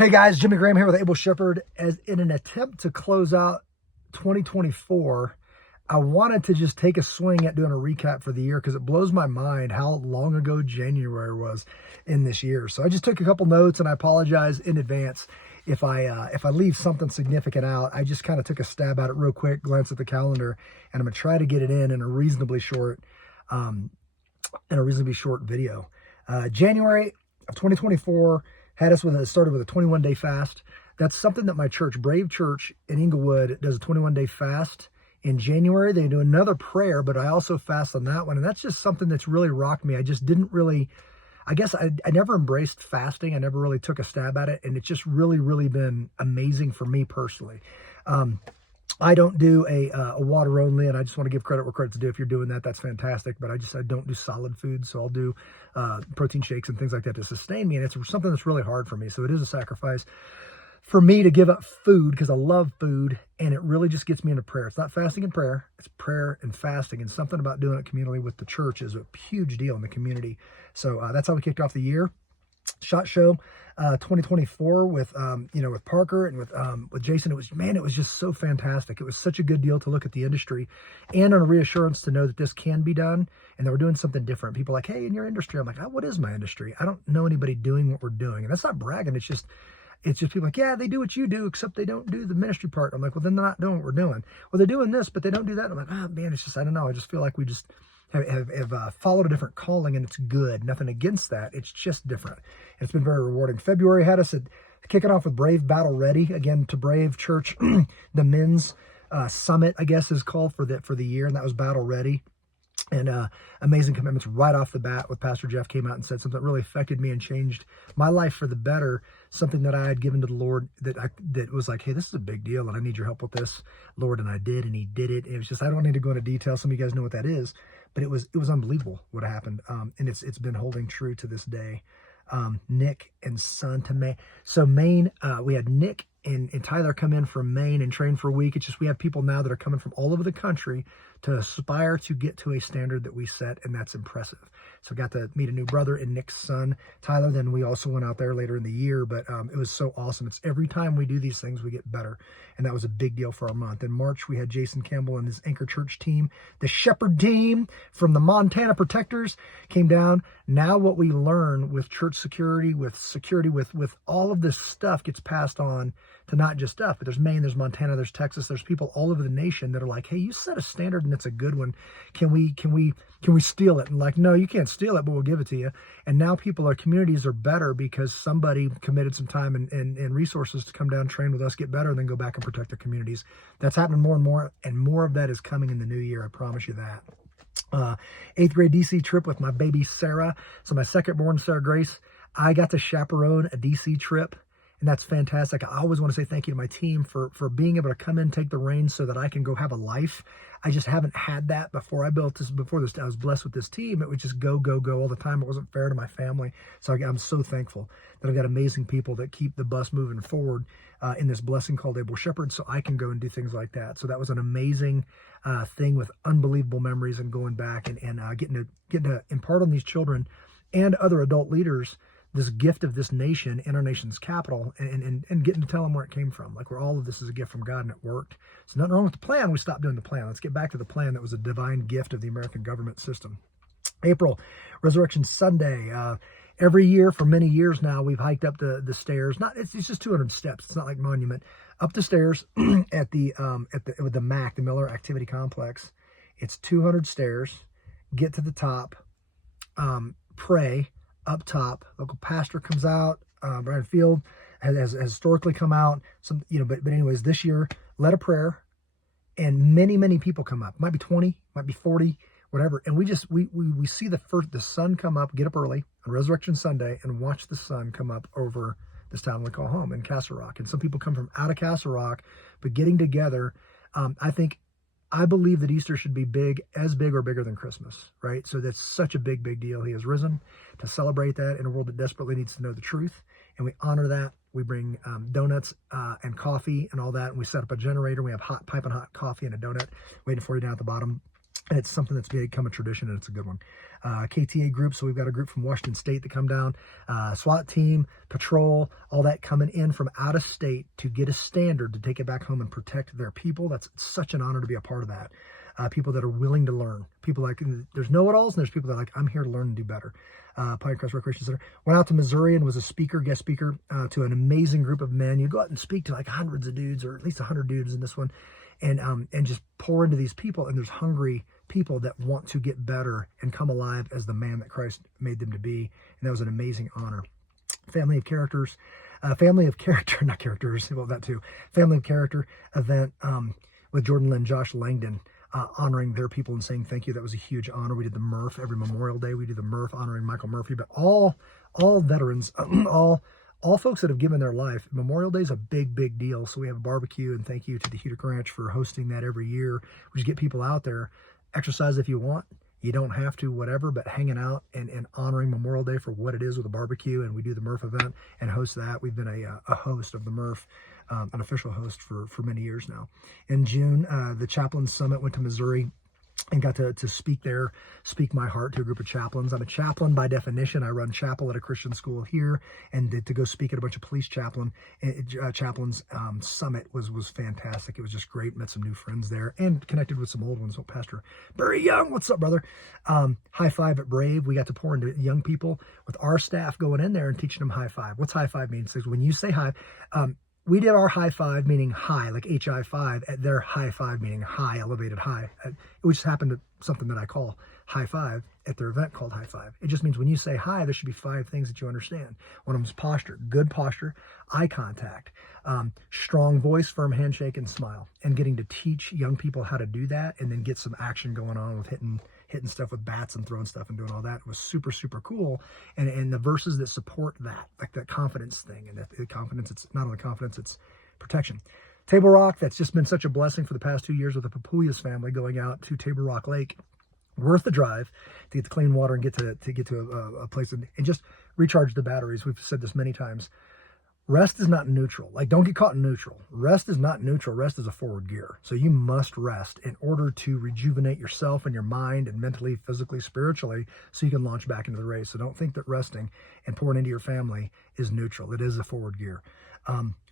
Hey guys, Jimmy Graham here with Able Shepherd. As in an attempt to close out 2024, I wanted to just take a swing at doing a recap for the year because it blows my mind how long ago January was in this year. So I just took a couple notes, and I apologize in advance if I leave something significant out. I just kind of took a stab at it real quick, glance at the calendar, and I'm gonna try to get it in a reasonably short video. January of 2024 had us started with a 21-day fast. That's something that my church, Brave Church in Inglewood, does a 21-day fast. In January, they do another prayer, but I also fast on that one. And that's just something that's really rocked me. I just didn't really, I guess I never embraced fasting. I never really took a stab at it. And it's just really been amazing for me personally. I don't do a water only, and I just want to give credit where credit's due. If you're doing that, that's fantastic. But I don't do solid food, so I'll do protein shakes and things like that to sustain me. And it's something that's really hard for me. So it is a sacrifice for me to give up food because I love food, and it really just gets me into prayer. It's not fasting and prayer, it's prayer and fasting. And something about doing it communally with the church is a huge deal in the community. So that's how we kicked off the year. SHOT Show 2024 with with Parker and with Jason. It was just so fantastic. It was such a good deal to look at the industry and a reassurance to know that this can be done and that we're doing something different. People are like, hey, in your industry. I'm like, what is my industry? I don't know anybody doing what we're doing. And that's not bragging. It's just people like, yeah, they do what you do, except they don't do the ministry part. I'm like, well, then they're not doing what we're doing. Well, they're doing this, but they don't do that. I'm like, oh man, it's just, I don't know. I just feel like we just have followed a different calling, and it's good. Nothing against that. It's just different. And it's been very rewarding. February had us kicking off with Brave Battle Ready, again, to Brave Church. The men's summit, I guess, is called for the year, and that was Battle Ready. And amazing commitments right off the bat with Pastor Jeff came out and said something that really affected me and changed my life for the better. Something that I had given to the Lord that was like, hey, this is a big deal and I need your help with this, Lord. And I did, and he did it. It was just, I don't need to go into detail. Some of you guys know what that is, but it was unbelievable what happened. And it's been holding true to this day. Nick and son to Maine. So Maine, we had Nick and Tyler come in from Maine and train for a week. It's just, we have people now that are coming from all over the country to aspire to get to a standard that we set, and that's impressive. So got to meet a new brother and Nick's son, Tyler. Then we also went out there later in the year, but it was so awesome. It's every time we do these things, we get better, and that was a big deal for our month. In March, we had Jason Campbell and his Anchor Church team, the Shepherd team from the Montana Protectors came down. Now what we learn with church security, with all of this stuff gets passed on to not just us, but there's Maine, there's Montana, there's Texas, there's people all over the nation that are like, hey, you set a standard and it's a good one. Can we steal it? And like, no, you can't steal it, but we'll give it to you. And now communities are better because somebody committed some time and resources to come down, train with us, get better, and then go back and protect their communities. That's happening more and more of that is coming in the new year. I promise you that. 8th grade DC trip with my baby Sarah. So my second born, Sarah Grace, I got to chaperone a DC trip. And that's fantastic. I always want to say thank you to my team for being able to come in, take the reins so that I can go have a life. I just haven't had that before I built this. Before this, I was blessed with this team. It would just go all the time. It wasn't fair to my family. So I'm so thankful that I've got amazing people that keep the bus moving forward in this blessing called Able Shepherd, so I can go and do things like that. So that was an amazing thing with unbelievable memories and going back and getting to impart on these children and other adult leaders this gift of this nation in our nation's capital, and getting to tell them where it came from. Like, where all of this is a gift from God and it worked. So nothing wrong with the plan. We stopped doing the plan. Let's get back to the plan that was a divine gift of the American government system. April, Resurrection Sunday. Every year for many years now, we've hiked up the stairs. It's just 200 steps. It's not like Monument. Up the stairs with the MAC, the Miller Activity Complex. It's 200 stairs. Get to the top. Pray. Up top, local pastor comes out. Brian Field has historically come out. But anyways, this year led a prayer, and many people come up. Might be 20, might be 40, whatever. And we see the sun come up. Get up early on Resurrection Sunday and watch the sun come up over this town we call home in Castle Rock. And some people come from out of Castle Rock, but getting together, I believe that Easter should be big or bigger than Christmas, right? So that's such a big deal. He has risen to celebrate that in a world that desperately needs to know the truth. And we honor that. We bring donuts and coffee and all that. And we set up a generator. We have hot coffee and a donut waiting for you down at the bottom. and it's something that's become a tradition, and it's a good one. KTA group, so we've got a group from Washington State that come down, SWAT team, patrol, all that coming in from out of state to get a standard to take it back home and protect their people. That's such an honor to be a part of that. People that are willing to learn. People like, there's know-it-alls, and there's people that are like, I'm here to learn and do better. Pinecrest Recreation Center. Went out to Missouri and was a speaker, guest speaker, to an amazing group of men. You go out and speak to like hundreds of dudes, or at least 100 dudes in this one, and just pour into these people. And there's hungry people that want to get better and come alive as the man that Christ made them to be. And that was an amazing honor. Family of character, not characters, well, that too. Family of Character event with Jordan Lynn, Josh Langdon, honoring their people and saying thank you. That was a huge honor. We did the Murph every Memorial Day. We do the Murph honoring Michael Murphy, but all veterans, all folks that have given their life. Memorial Day is a big deal. So we have a barbecue, and thank you to the Hudick Ranch for hosting that every year. We just get people out there, exercise if you want. You don't have to, whatever, but hanging out and honoring Memorial Day for what it is with a barbecue. And we do the Murph event and host that. We've been a host of the Murph, an official host for many years now. In June, the Chaplains Summit, went to Missouri and got to speak there, speak my heart to a group of chaplains. I'm a chaplain by definition. I run chapel at a Christian school here, and to go speak at a bunch of police chaplains summit was fantastic. It was just great. Met some new friends there and connected with some old ones. So Pastor Barry Young, what's up, brother? High five at Brave. We got to pour into young people with our staff going in there and teaching them high five. What's high five mean? So when you say high, we did our high five, meaning high, like HI5, at their high five, meaning high, elevated high. It just happened to something that I call high five at their event called high five. It just means when you say hi, there should be 5 things that you understand. One of them is posture, good posture, eye contact, strong voice, firm handshake, and smile. And getting to teach young people how to do that, and then get some action going on with hitting stuff with bats and throwing stuff and doing all that. It was super cool. And the verses that support that, like that confidence thing, and the confidence, it's not only confidence, it's protection. Table Rock, that's just been such a blessing for the past 2 years with the Papoulias family, going out to Table Rock Lake. Worth the drive to get the clean water and get to a place and just recharge the batteries. We've said this many times. Rest is not neutral. Like, don't get caught in neutral. Rest is not neutral. Rest is a forward gear. So you must rest in order to rejuvenate yourself and your mind, and mentally, physically, spiritually, so you can launch back into the race. So don't think that resting and pouring into your family is neutral. It is a forward gear.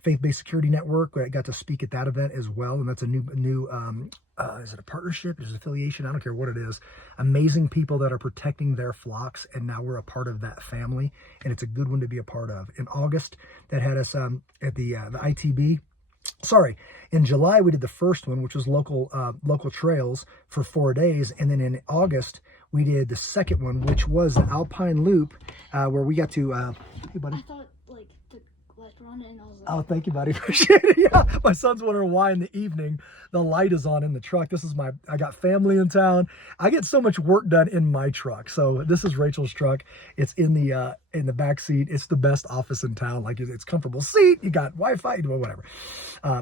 Faith-Based Security Network, I got to speak at that event as well, and that's a new is it a partnership? Is it affiliation? I don't care what it is. Amazing people that are protecting their flocks, and now we're a part of that family, and it's a good one to be a part of. In August, that had us at the ITB. In July, we did the first one, which was local trails for 4 days, and then in August, we did the second one, which was the Alpine Loop, where we got to. Hey, buddy. I thought the left run, and I was like, oh, thank you, buddy. Appreciate it. Yeah, my son's wondering why in the evening the light is on in the truck. I got family in town. I get so much work done in my truck. So this is Rachel's truck. It's in the back seat. It's the best office in town. Like, it's comfortable seat. You got Wi-Fi, whatever.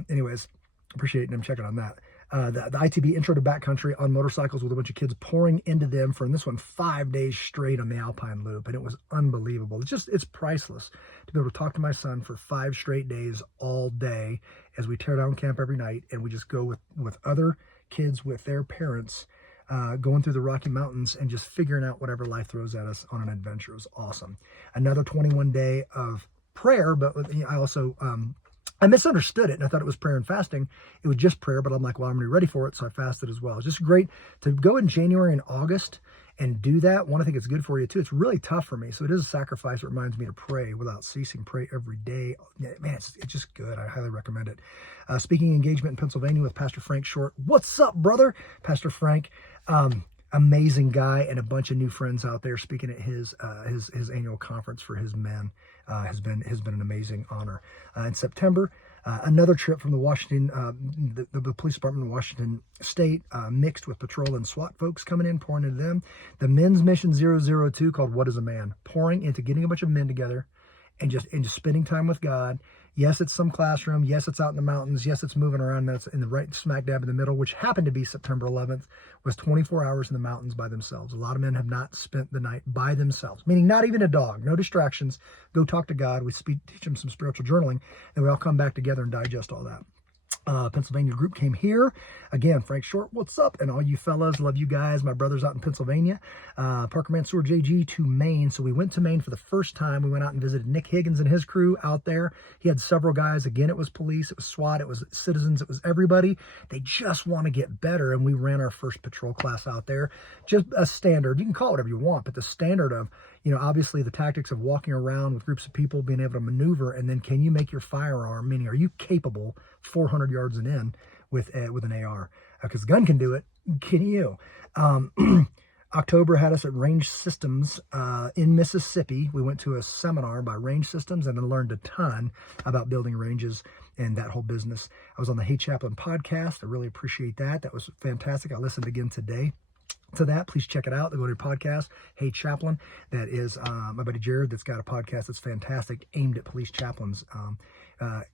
Anyways, appreciate them checking on that. The ITB Intro to Backcountry on motorcycles with a bunch of kids pouring into them for, in this one, 5 days straight on the Alpine Loop. And it was unbelievable. It's priceless to be able to talk to my son for 5 straight days all day as we tear down camp every night. And we just go with other kids, with their parents, going through the Rocky Mountains and just figuring out whatever life throws at us on an adventure. It was awesome. Another 21 day of prayer, but I also, I misunderstood it, and I thought it was prayer and fasting. It was just prayer, but I'm like, well, I'm going to be ready for it, so I fasted as well. It's just great to go in January and August and do that. One, I think it's good for you, too. It's really tough for me, so it is a sacrifice. It reminds me to pray without ceasing, pray every day. Man, it's just good. I highly recommend it. Speaking engagement in Pennsylvania with Pastor Frank Short. What's up, brother? Pastor Frank, amazing guy, and a bunch of new friends out there speaking at his annual conference for his men. Has been an amazing honor. In September, another trip from the Washington, the police department in Washington State, mixed with patrol and SWAT folks coming in, pouring into them. The Men's Mission 002, called What is a Man? Pouring into getting a bunch of men together and just spending time with God. Yes, it's some classroom. Yes, it's out in the mountains. Yes, it's moving around. That's in the right smack dab in the middle, which happened to be September 11th, was 24 hours in the mountains by themselves. A lot of men have not spent the night by themselves, meaning not even a dog, no distractions. Go talk to God. We teach them some spiritual journaling, and we all come back together and digest all that. Pennsylvania group came here. Again, Frank Short, what's up? And all you fellas, love you guys. My brother's out in Pennsylvania. Parker Mansour, JG to Maine. So we went to Maine for the first time. We went out and visited Nick Higgins and his crew out there. He had several guys. Again, it was police, it was SWAT, it was citizens, it was everybody. They just want to get better. And we ran our first patrol class out there. Just a standard. You can call it whatever you want, but the standard of, obviously the tactics of walking around with groups of people, being able to maneuver, and then can you make your firearm, meaning are you capable 400 yards and in with an AR? Because gun can do it. Can you? October had us at Range Systems in Mississippi. We went to a seminar by Range Systems and then learned a ton about building ranges and that whole business. I was on the Hey Chaplain podcast. I really appreciate that. That was fantastic. I listened again today to that. Please check it out. Go to your podcast, Hey Chaplain. That is my buddy Jared that's got a podcast that's fantastic aimed at police chaplains.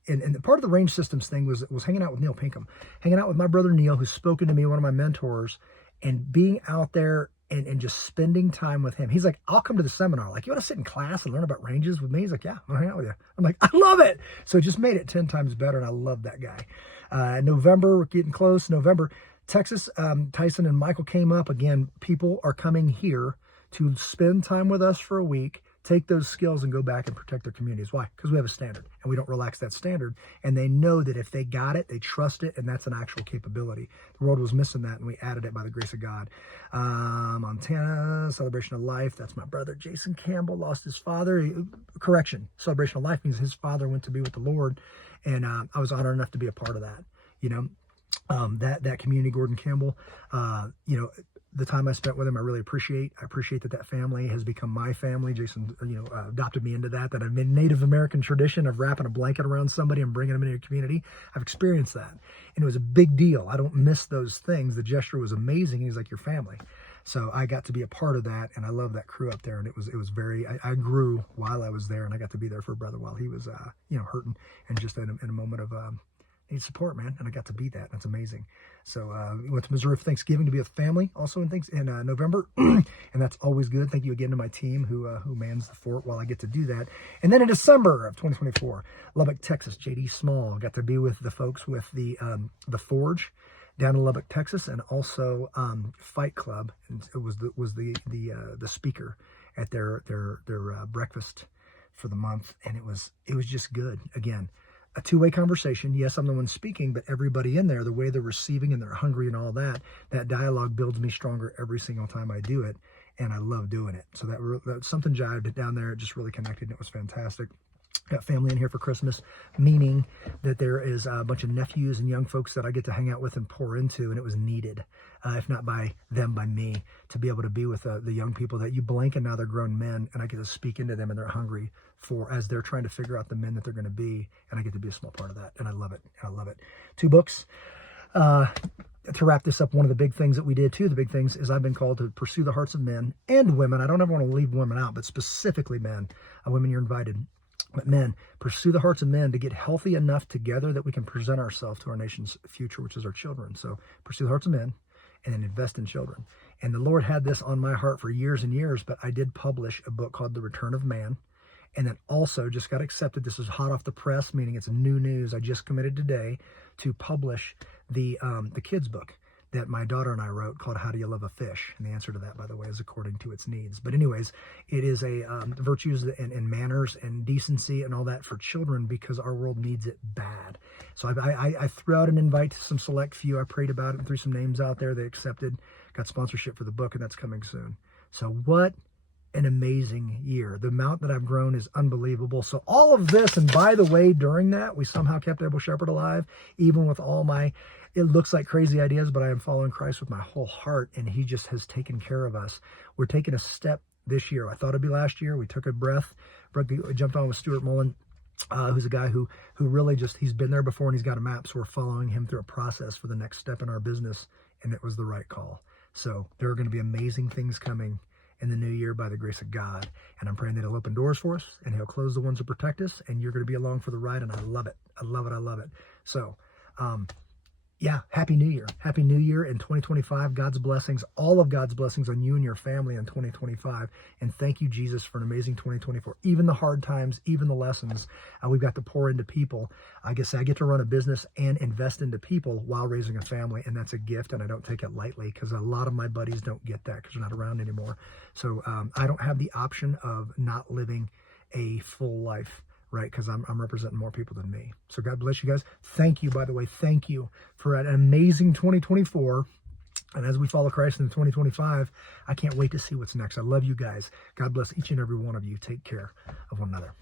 And part of the Range Systems thing was hanging out with Neil Pinkham, hanging out with my brother Neil, who's spoken to me, one of my mentors, and being out there and just spending time with him. He's like, I'll come to the seminar. Like, you want to sit in class and learn about ranges with me? He's like, yeah, I'll hang out with you. I'm like, I love it. So it just made it 10 times better. And I love that guy. November, we're getting close. November, Texas, Tyson and Michael came up. Again, people are coming here to spend time with us for a week, take those skills and go back and protect their communities. Why? Because we have a standard and we don't relax that standard. And they know that if they got it, they trust it, and that's an actual capability. The world was missing that, and we added it by the grace of God. Montana, Celebration of Life. That's my brother Jason Campbell, lost his father. Correction, Celebration of Life means his father went to be with the Lord. And I was honored enough to be a part of that, that community. Gordon Campbell, the time I spent with him, I really appreciate. I appreciate that family has become my family. Jason, adopted me into that I've been Native American tradition of wrapping a blanket around somebody and bringing them into your community. I've experienced that. And it was a big deal. I don't miss those things. The gesture was amazing. He's like your family. So I got to be a part of that. And I love that crew up there. And it was very, I grew while I was there, and I got to be there for a brother while he was, hurting and just in a moment of, need support, man, and I got to be that. That's amazing. So we went to Missouri for Thanksgiving to be with family, also in November, and that's always good. Thank you again to my team who mans the fort while I get to do that. And then in December of 2024, Lubbock, Texas, JD Small, got to be with the folks with the Forge down in Lubbock, Texas, and also Fight Club. And it was the speaker at their breakfast for the month, and it was just good. Again, a two-way conversation. Yes, I'm the one speaking, but everybody in there, the way they're receiving and they're hungry and all that dialogue builds me stronger every single time I do it, and I love doing it. So that something jived down there. It just really connected, and it was fantastic. Got family in here for Christmas, meaning that there is a bunch of nephews and young folks that I get to hang out with and pour into, and it was needed, if not by them, by me, to be able to be with the young people that you blink and now they're grown men, and I get to speak into them, and they're hungry as they're trying to figure out the men that they're going to be, and I get to be a small part of that, and I love it. 2 books. To wrap this up, one of the big things that we did, the big things, is I've been called to pursue the hearts of men and women. I don't ever want to leave women out, but specifically men. Women, you're invited. But men, pursue the hearts of men to get healthy enough together that we can present ourselves to our nation's future, which is our children. So pursue the hearts of men and then invest in children. And the Lord had this on my heart for years and years, but I did publish a book called The Return of Man. And then also just got accepted. This is hot off the press, meaning it's new news. I just committed today to publish the kids book that my daughter and I wrote called How Do You Love a Fish? And the answer to that, by the way, is according to its needs. But anyways, it is a virtues and manners and decency and all that for children, because our world needs it bad. So I threw out an invite to some select few. I prayed about it and threw some names out there. They accepted, got sponsorship for the book, and that's coming soon. So what an amazing year. The amount that I've grown is unbelievable. So all of this, and by the way, during that, we somehow kept Abel Shepherd alive, even with all my, it looks like crazy ideas, but I am following Christ with my whole heart, and he just has taken care of us. We're taking a step this year. I thought it'd be last year. We took a breath. Jumped on with Stuart Mullen, who's a guy who really just, he's been there before and he's got a map. So we're following him through a process for the next step in our business, and it was the right call. So there are going to be amazing things coming in the new year by the grace of God. And I'm praying that he'll open doors for us and he'll close the ones that protect us, and you're going to be along for the ride. And I love it. I love it. I love it. So, yeah, Happy New Year. Happy New Year in 2025. God's blessings, all of God's blessings on you and your family in 2025. And thank you, Jesus, for an amazing 2024. Even the hard times, even the lessons, we've got to pour into people. I guess I get to run a business and invest into people while raising a family. And that's a gift. And I don't take it lightly because a lot of my buddies don't get that because they're not around anymore. So I don't have the option of not living a full life, right? Because I'm representing more people than me. So God bless you guys. Thank you, by the way. Thank you for an amazing 2024. And as we follow Christ in 2025, I can't wait to see what's next. I love you guys. God bless each and every one of you. Take care of one another.